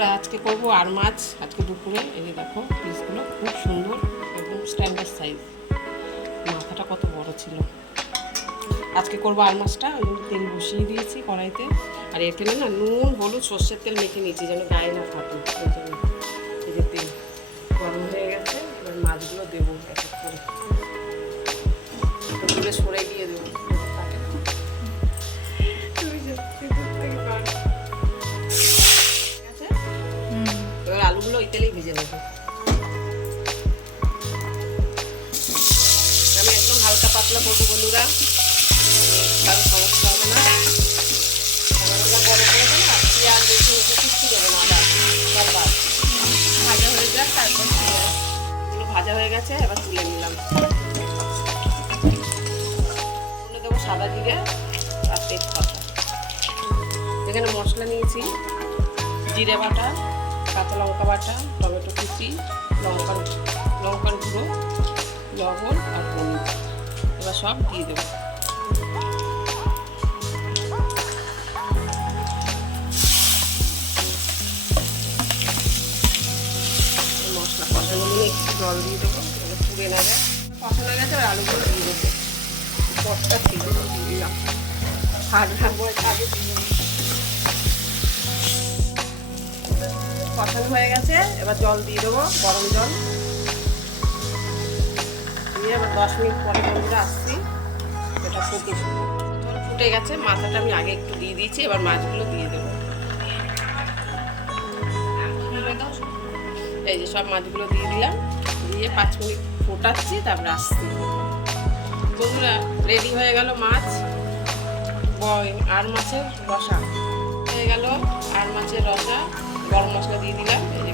বন্ধুরা আজকে করবো আর মাছ আজকে দুপুরে। এই যে দেখো পিসগুলো খুব সুন্দর, একদম স্ট্যান্ডার্ড সাইজ। মাথাটা কত বড় ছিল। আজকে করবো আর মাছটা, ওই জন্য তেল বসিয়ে দিয়েছি কড়াইতে। আর এর তেলে না নুন হলুদ সর্ষের তেল মেখে নিয়েছি যেন গায়ে না ফাটে। ওই জন্য এই যে তেল গরম হয়ে গেছে, এবার মাছগুলো দেবো এক এক করে। তুলে সরে দিয়ে দেবো। এবার আলুগুলো ওই তেলেই ভেজে নেবো। আমি একদম হালকা পাতলা করবো বন্ধুরা, কারো সমস্যা হবে না। বড় করবো না, পেঁয়াজ রসুন কিচ্ছু দেবো না। আদা ভাজা হয়ে যাক, তারপর এগুলো ভাজা হয়ে গেছে, এবার তুলে নিলাম। তুলে দেবো সাদা জিরে আর তেজপাতা। এখানে মশলা নিয়েছি জিরে বাটা, কাঁচা লঙ্কা বাটা, টমেটো কুচি, লঙ্কার গুঁড়ো, লবণ আর হলুদ। এবার সব দিয়ে দেবো। মশলা কষানো নিয়ে একটু জল দিয়ে দেবো, পুড়ে নেবে। কষানো গেছে আর আলুগুলো দিয়ে দেবো। পটটা ছিল দিয়ে দিলাম, আগে দিয়ে কষানো হয়ে গেছে। এবার জল দিয়ে দেবো, গরম জল দিয়ে এবার 10 মিনিট পরে বন্ধুরা আসছি। এটা ফুটে জল ফুটে গেছে, মাথাটা আমি আগে একটু দিয়ে দিয়েছি। এবার মাছগুলো দিয়ে দেবো। এই যে সব মাছগুলো দিয়ে দিলাম, দিয়ে 5 মিনিট ফোটাচ্ছি, তারপরে আসছি। বন্ধুরা রেডি হয়ে গেল মাছ, আর মাছের রসা হয়ে গেল। আর মাছের রসা, গরম মশলা দিয়ে দিলাম, এই যে